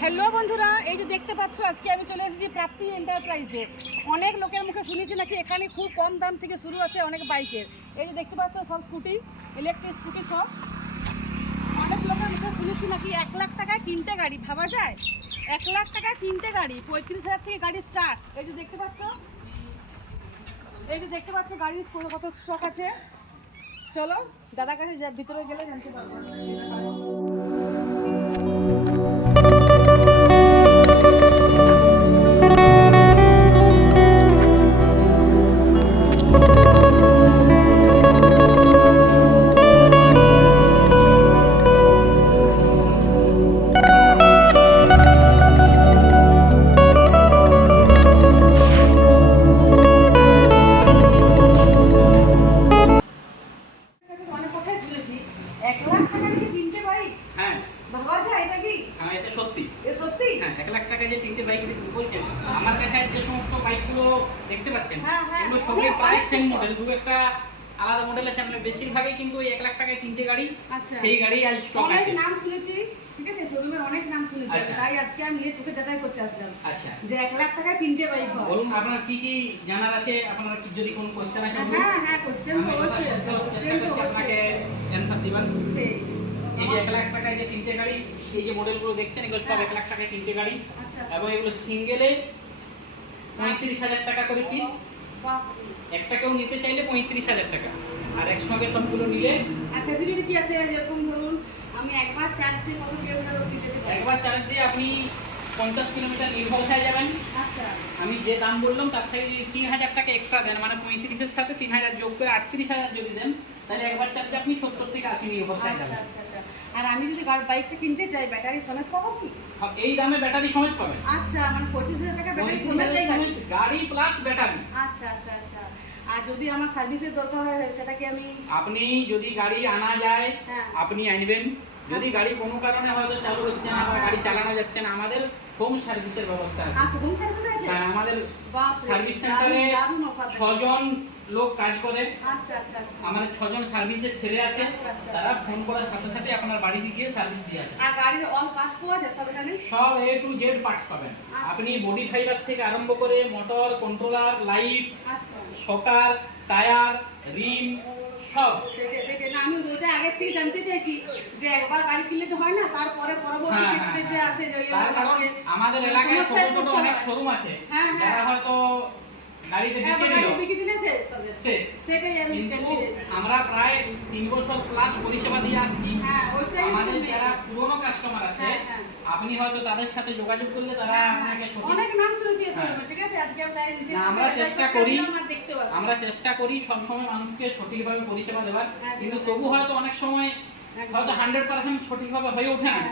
Hello বন্ধুরা, এই যে দেখতে পাচ্ছ আজকে আমি চলে এসেছি প্রাপ্তি এন্টারপ্রাইজে। অনেক লোকের মুখে শুনেছি নাকি এখানে খুব কম দাম থেকে শুরু আছে অনেক বাইকের। এই যে দেখতে পাচ্ছ সব স্কুটি, ইলেকট্রিক স্কুটি সব। অনেক লোকের মুখে শুনেছি নাকি 1 লাখ টাকায় 3টে গাড়ি। ভাবা যায় 1 লাখ টাকায় 3টে গাড়ি, 35,000 থেকে গাড়ি স্টার্ট। এই যে দেখতে পাচ্ছ, গাড়ির কত স্টক আছে। চলো দাদার কাছে ভিতরে গেলে জানতে পারবো। আমার কাছে যে সমস্ত বাইকগুলো দেখতে পাচ্ছেন এগুলো সবই প্রায় সেম মডেল, দু একটা আলাদা মডেল আছে। আমরা বেশিরভাগই কিন্তু 1 লাখ টাকায় 3টে গাড়ি, সেই গাড়ি আজ স্টক আছে। অনেক নাম শুনেছি, ঠিক আছে, শোরুমের অনেক নাম শুনেছি, তাই আজকে আমি নিয়ে চোখে যাচাই করতে আসলাম। আচ্ছা, যে 1 লাখ টাকায় 3টে বাইক হয়। বলুন আপনার কি কি জানার আছে, আপনার যদি কোনো কোশ্চেন আছে? হ্যাঁ কোশ্চেন তো অবশ্যই আছে, কোশ্চেন তো আপনাকে অ্যানসার দিবেন। এই যে 1 লাখ টাকায় যে 3টে গাড়ি, এই যে মডেলগুলো দেখছেন এগুলো সব 1 লাখ টাকায় 3টে গাড়ি, এবং এগুলো সিঙ্গেলে 35,000 টাকা করে পিস। একটা কেউ নিতে চাইলে 35,000 টাকা, আর একসঙ্গে সবগুলো নিলে ফ্যাসিলিটি কি আছে? যেরকম ধরুন আমি একবার চার্জ দিয়ে কত কিলোমিটার অবধি যেতে পারি? একবার চার্জ দিয়ে আপনি 50 কিলোমিটার নির্ভর হয়ে যাবেন। আচ্ছা, আমি যে দাম বললাম তার থেকে 3,000 টাকা এক্সট্রা দেন, মানে 35-এর সাথে 3,000 যোগ করে 38,000 যদি দেন, তাহলে একবার চার্জে আপনি 70 থেকে 80 নির্ভর হয়ে যাবেন। আচ্ছা। আর আমি যদি বাইকটা কিনতে চাই, ব্যাটারি সমেত পাবো কি? এই দামে ব্যাটারি সমেত পাবেন। আচ্ছা, মানে 35,000 টাকা ব্যাটারি সমেত গাড়ি প্লাস ব্যাটারি। আচ্ছা। আর যদি আমার সার্ভিসের দরকার হয় সেটা কি আপনি যদি গাড়ি আনা যায় আপনি আনবেন। যদি গাড়ি কোনো কারণে হয়তো চালু হচ্ছে না বা গাড়ি চালানো যাচ্ছে না, আমাদের হোম সার্ভিসের ব্যবস্থা আছে। আচ্ছা, হোম সার্ভিস আছে? হ্যাঁ, আমাদের সার্ভিস সেন্টারে 6 জন লোক কাজ করে। আচ্ছা। আমাদের 6 জন সার্ভিসের ছেলে আছে, তারা ফোন করার সাথে সাথে আপনার বাড়িতে গিয়ে সার্ভিস দিয়ে আসে। আর গাড়ির অল পার্টস পাওয়া যায় সব এখানে? সব A to Z পার্টস পাবেন আপনি, বডি ফাইবার থেকে আরম্ভ করে motor, controller, light, shocker, tyre, rim সব। সেটা না, আমি ওটা আগে থেকে জানতে চাইছি যে একবার গাড়ি কিনলে তো হয় না, তারপরে পরবর্তী ক্ষেত্রে যে আছে যে আমাদের এলাকায় ছোট ছোট অনেক শোরুম আছে, যারা হয়তো গাড়িতে বিক্রি দিলে শেষ। সেটাই আমরা প্রায় 3 বছর প্লাস পরিষেবা দিয়ে আসছি। আমাদের যারা পুরনো কাস্টমার আছে, আপনি হয়তো তাদের সাথে যোগাযোগ করলে তারা আপনাকে অনেক নাম শুনেছি শোরুমে, ঠিক আছে। আজকে আমরা চেষ্টা করি সবসময় মানুষকে সঠিকভাবে পরিষেবা দেওয়ার, কিন্তু তবু হয়তো অনেক সময় হয়তো 100% সঠিকভাবে হয়ে ওঠে না,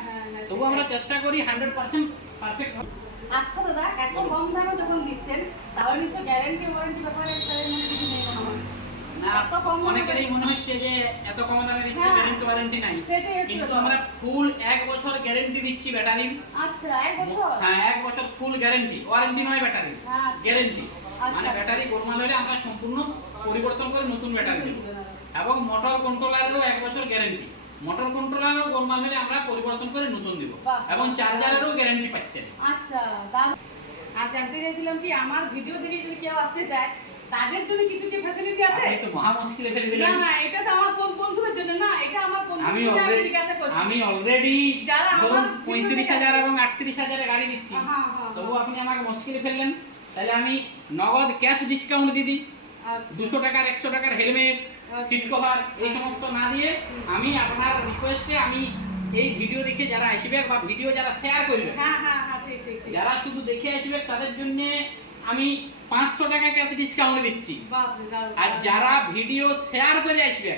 তবু আমরা চেষ্টা করি 100% পারফেক্ট। আচ্ছা দাদা, এত কম দামে যখন দিচ্ছেন তাহলে নিশ্চয়ই গ্যারান্টি ওয়ারেন্টি ব্যাপারে তাদের মধ্যে কিছু নেই না? অনেকেরই মনে হচ্ছে যে এত কম দামে দিচ্ছে, গ্যারান্টি ওয়ারেন্টি নাই, কিন্তু আমরা ফুল 1 বছর গ্যারান্টি দিচ্ছি ব্যাটারি। আচ্ছা, 1 বছর? হ্যাঁ, 1 বছর ফুল গ্যারান্টি, ওয়ারেন্টি নয় ব্যাটারি, গ্যারান্টি। মানে ব্যাটারি গোলমাল হলে আমরা সম্পূর্ণ পরিবর্তন করে নতুন ব্যাটারি দেব, এবং মোটর কন্ট্রোলারেরও 1 বছর গ্যারান্টি। মোটর কন্ট্রোলারও গোলমাল হলে আমরা পরিবর্তন করে নতুন দেব, এবং চার্জারেরও গ্যারান্টি পাচ্ছেন। আচ্ছা দাদা, আর জানতে চাইছিলাম কি আমার ভিডিও দেখে যদি কেউ আসতে চায় তাদের জন্য কিছু কি ফ্যাসিলিটি আছে? এই তো মহা মুশকিলে ফেলে দিলেন। না এটা তো আমার বন্ধুদের জন্য না, এটা আমার বন্ধুদের জন্য আমি জিজ্ঞাসা করছি। আমি অলরেডি যারা আমার 35,000 এবং 38,000 এর গাড়ি দিচ্ছি, তবু আপনি আমাকে মুশকিলে ফেললেন। তাহলে আমি নগদ ক্যাশ ডিসকাউন্ট দিই। 200 টাকার 100 টাকার হেলমেট, সিট কভার এই সমস্ত না দিয়ে আমি আপনার রিকোয়েস্টে আমি এই ভিডিও দেখে যারা আসবে বা ভিডিও যারা শেয়ার করবে, ঠিক যারা শুধু দেখে আসবে তাদের জন্য আমি 500 টাকা ক্যাশ ডিসকাউন্ট দিচ্ছি। আর যারা ভিডিও শেয়ার করে আসবে